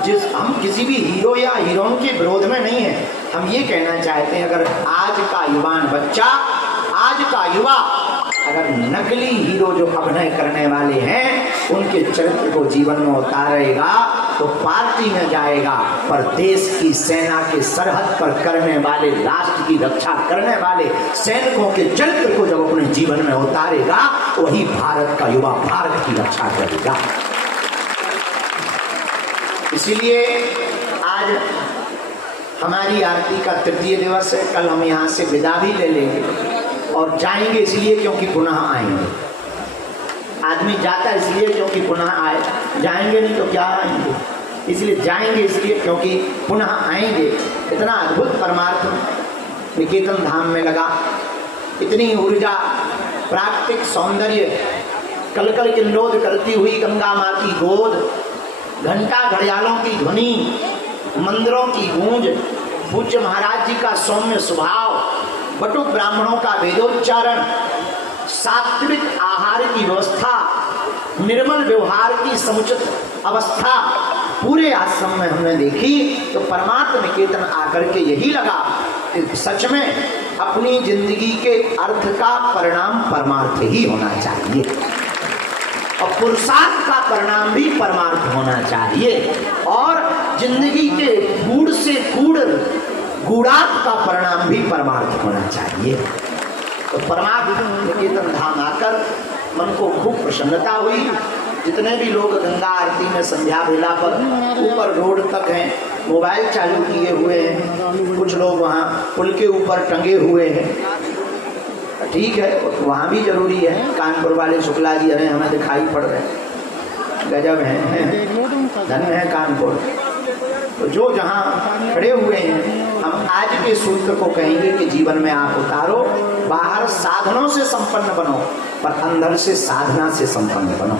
हम किसी भी हीरो या हीरोइन के विरोध में नहीं है। हम ये कहना चाहते हैं, अगर आज का युवान बच्चा, आज का युवा अगर नकली हीरो जो अभिनय करने वाले हैं उनके चरित्र को जीवन में उतारेगा तो पार्टी में जाएगा, पर देश की सेना के सरहद पर करने वाले, राष्ट्र की रक्षा करने वाले सैनिकों के चरित्र को जब अपने जीवन में उतारेगा वही भारत का युवा भारत की रक्षा करेगा। इसीलिए आज हमारी आरती का तृतीय दिवस है। कल हम यहाँ से विदा भी ले लेंगे और जाएंगे इसलिए क्योंकि पुनः आएंगे। आदमी जाता इसलिए क्योंकि पुनः आए, जाएंगे नहीं तो क्या आएंगे, इसलिए जाएंगे इसलिए क्योंकि पुनः आएंगे। इतना अद्भुत परमार्थ निकेतन धाम में लगा, इतनी ऊर्जा, प्राकृतिक सौंदर्य, कलकल किल्लोद करती हुई गंगा माँ की गोद, घंटा घड़ियालों की ध्वनि, मंदिरों की गूंज, पूज्य महाराज जी का सौम्य स्वभाव, बटुक ब्राह्मणों का वेदोच्चारण, सात्विक आहार की व्यवस्था, निर्मल व्यवहार की समुचित अवस्था पूरे आश्रम में हमने देखी तो परमात्म निकेतन आकर के यही लगा कि सच में अपनी जिंदगी के अर्थ का परिणाम परमार्थ ही होना चाहिए और पुरुषार्थ का परिणाम भी परमार्थ होना चाहिए और जिंदगी के गूढ़ से गूढ़ गूढ़ार्थ का परिणाम भी परमार्थ होना चाहिए। तो परमार्थ निकेतन धाम आकर मन को खूब प्रसन्नता हुई। जितने भी लोग गंगा आरती में संध्या बेला पर ऊपर रोड तक हैं, मोबाइल चालू किए हुए हैं, कुछ लोग वहाँ पुल के ऊपर टंगे हुए हैं, ठीक है, वहाँ भी जरूरी है। कानपुर वाले शुक्ला जी अरे हमें दिखाई पड़ रहे हैं, गजब है, धन्य है कानपुर। तो जो जहाँ खड़े हुए हैं हम आज के सूत्र को कहेंगे कि जीवन में आप उतारो, बाहर साधनों से संपन्न बनो पर अंदर से साधना से संपन्न बनो।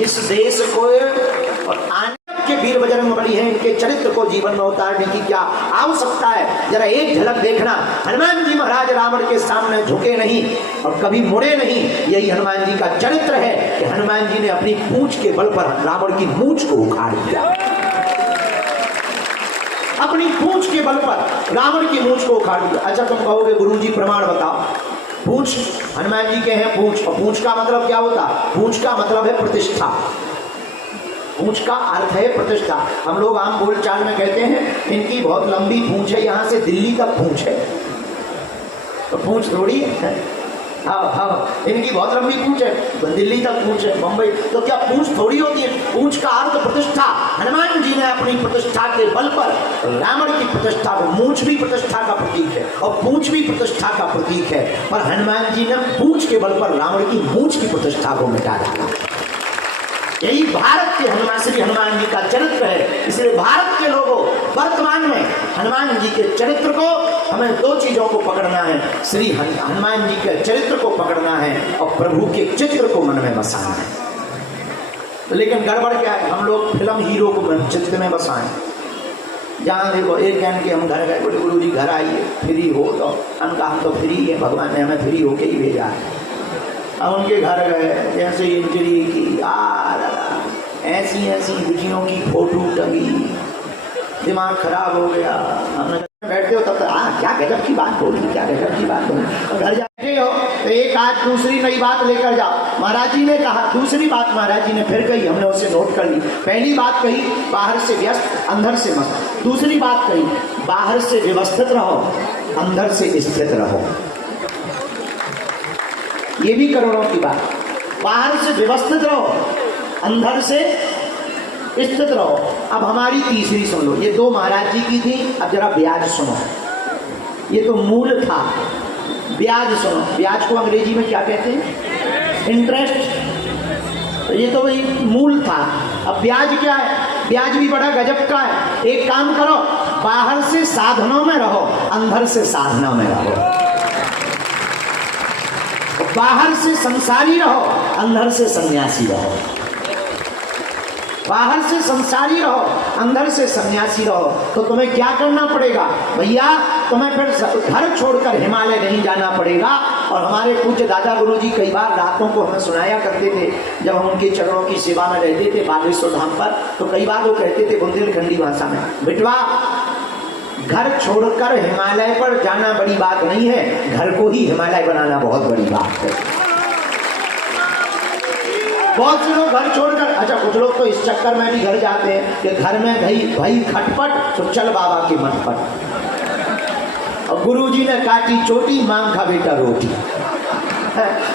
इस देश को और आने के वीर बजरंग बली हैं, इनके चरित्र को जीवन में उतारने की क्या आवश्यकता है, जरा एक झलक देखना। हनुमान जी महाराज रावण के सामने झुके नहीं और कभी मुड़े नहीं, यही हनुमान जी का चरित्र है कि हनुमान जी ने अपनी पूंछ के बल पर रावण की मूंछ को उखाड़ दिया। अपनी पूंछ के बल पर रावण की मूंछ को उखाड़ दिया। अच्छा तुम कहोगे गुरुजी प्रमाण बताओ, पूंछ हनुमान जी के हैं पूंछ, और पूंछ का मतलब क्या होता? पूंछ का मतलब है प्रतिष्ठा, पूंछ का अर्थ है प्रतिष्ठा। हम लोग आम बोलचाल में कहते हैं इनकी बहुत लंबी पूंछ है, यहाँ से दिल्ली तक पूंछ है, तो पूंछ थोड़ी है। हाँ, इनकी बहुत लंबी पूंछ है, तो दिल्ली तक पूंछ है, मुंबई, तो क्या पूंछ थोड़ी होती है? पूंछ का अर्थ प्रतिष्ठा। हनुमान जी ने अपनी प्रतिष्ठा के बल पर रावण की प्रतिष्ठा को, मूंछ भी प्रतिष्ठा का प्रतीक है और पूंछ भी प्रतिष्ठा का प्रतीक है, पर हनुमान जी ने पूंछ के बल पर रावण की मूंछ की प्रतिष्ठा को मिटा डाला। यही भारत के हनुमान, श्री हनुमान जी का चरित्र है। इसलिए भारत के लोगों वर्तमान में हनुमान जी के चरित्र को, हमें दो चीजों को पकड़ना है, श्री हनुमान जी के चरित्र को पकड़ना है और प्रभु के चित्र को मन में बसाना है। लेकिन गड़बड़ क्या है, हम लोग फिल्म हीरो को चित्र में बसाएं। जहाँ देखो एक कहन के हम घर गए, बोले गुरु जी घर आइए फ्री हो, तो हम तो फ्री है, भगवान ने हमें फ्री होके ही भेजा है। अब उनके घर गए, जैसे इंजरी की यार ऐसी ऐसी विधियों की फोटो टंगी, दिमाग खराब हो गया। हमने बैठते हो तब तक क्या गजब की बात बोली, क्या गजब की बात बोली। घर जाते हो तो एक आज दूसरी नई बात लेकर जाओ। महाराज जी ने कहा, दूसरी बात महाराज जी ने फिर कही, हमने उसे नोट कर ली। पहली बात कही बाहर से व्यस्त अंदर से मस्त, दूसरी बात कही बाहर से व्यवस्थित रहो अंदर से स्थित रहो। ये भी करोड़ों की बात, बाहर से व्यवस्थित रहो अंदर से स्थित रहो। अब हमारी तीसरी सुन लो, ये दो महाराज जी की थी, अब जरा ब्याज सुनो। ये तो मूल था, ब्याज सुनो। ब्याज को अंग्रेजी में क्या कहते हैं? इंटरेस्ट। तो ये तो वही मूल था। अब ब्याज क्या है? ब्याज भी बड़ा गजब का है। एक काम करो, बाहर से साधनों में रहो अंदर से साधना में रहो, बाहर से संसारी रहो अंदर से सन्यासी रहो। बाहर से संसारी रहो, अंदर से सन्यासी रहो, तो तुम्हें क्या करना पड़ेगा भैया? तुम्हें फिर घर छोड़कर हिमालय नहीं जाना पड़ेगा। और हमारे पूज्य दादा गुरु जी कई बार रातों को हमें सुनाया करते थे, जब हम उनके चरणों की सेवा में रहते थे बागेश्वर धाम पर, तो कई बार वो कहते थे बुंदेलखंडी भाषा में, बेटवा घर छोड़कर हिमालय पर जाना बड़ी बात नहीं है, घर को ही हिमालय बनाना बहुत बड़ी बात है। बहुत से लोग घर छोड़कर, अच्छा कुछ लोग तो इस चक्कर में भी घर जाते हैं कि घर में भाई खटपट तो चल बाबा की मटपट, और गुरुजी ने काटी चोटी मांग खा बेटा रोटी।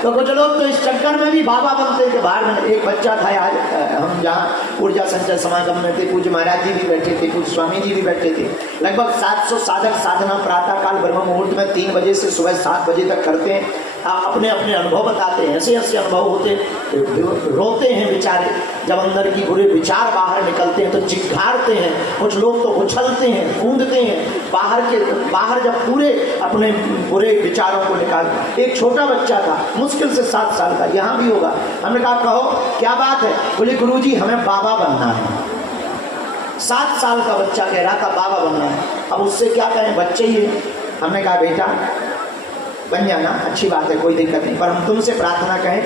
तो कुछ लोग तो इस चक्कर में भी बाबा बनते थे। बाहर में एक बच्चा था, आज हम जहाँ ऊर्जा संचय समागम में थे, पूज्य महाराज जी भी बैठे थे, पूज्य स्वामी जी भी बैठे थे। लगभग 700 साधक साधना प्रातः काल ब्रह्म मुहूर्त में 3 बजे से सुबह 7 बजे तक करते हैं। अपने अपने अनुभव बताते हैं, ऐसे ऐसे अनुभव होते, रोते हैं बेचारे जब अंदर की बुरे विचार बाहर निकलते हैं तो चिघारते हैं। कुछ लोग तो उछलते हैं, कूदते हैं बाहर जब पूरे अपने बुरे विचारों को निकाल। एक छोटा बच्चा था, मुश्किल से 7 साल का, यहाँ भी होगा। हमने कहा कहो क्या बात है? बोले गुरुजी हमें बाबा बनना है। 7 साल का बच्चा कह रहा था बाबा बनना है। अब उससे क्या कहें, बच्चे ही है। हमने कहा बेटा बन जाना, अच्छी बात है, कोई दिक्कत नहीं, पर हम तुमसे प्रार्थना कहें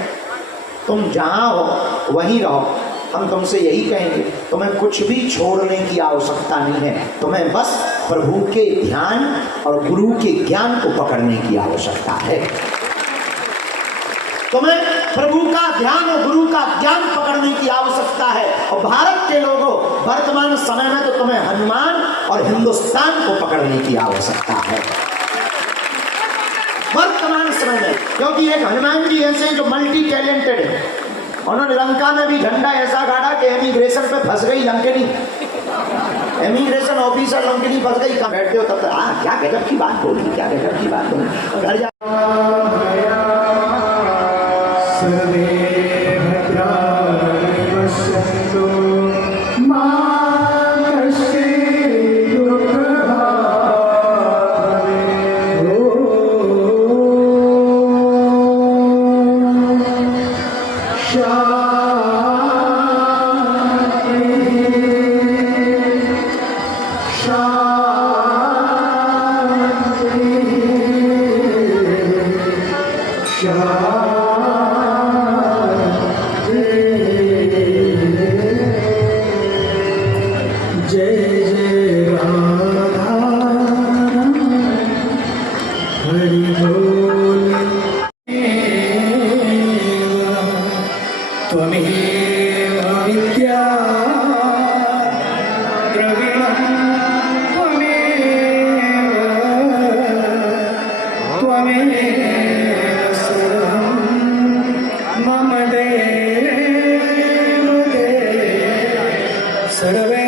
तुम जहाँ हो वहीं रहो। हम तुमसे यही कहेंगे, तुम्हें कुछ भी छोड़ने की आवश्यकता नहीं है, तुम्हें बस प्रभु के ध्यान और गुरु के ज्ञान को पकड़ने की आवश्यकता है। तुम्हें प्रभु का ध्यान और गुरु का ज्ञान पकड़ने की आवश्यकता है। और भारत के लोगों, वर्तमान समय में तो तुम्हें हनुमान और हिंदुस्तान को पकड़ने की आवश्यकता है वर्तमान समय में, क्योंकि एक हनुमान जी ऐसे हैं जो मल्टी टैलेंटेड है। उन्होंने लंका में भी झंडा ऐसा गाड़ा कि एमिग्रेशन पे फंस गई लंकनी, एमिग्रेशन ऑफिसर लंकनी फंस गई। कहाँ बैठते हो तब तक क्या गजब की बात बोली, क्या गजब की बात बोली। घर जा सर्वे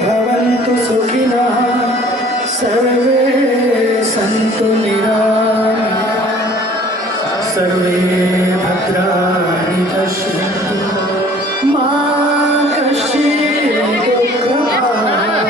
भवन्तु सुखिनः, सर्वे सन्तु निरामयाः, सर्वे भद्राणि पश्यन्तु मा कश्चित् दुःखभाग्।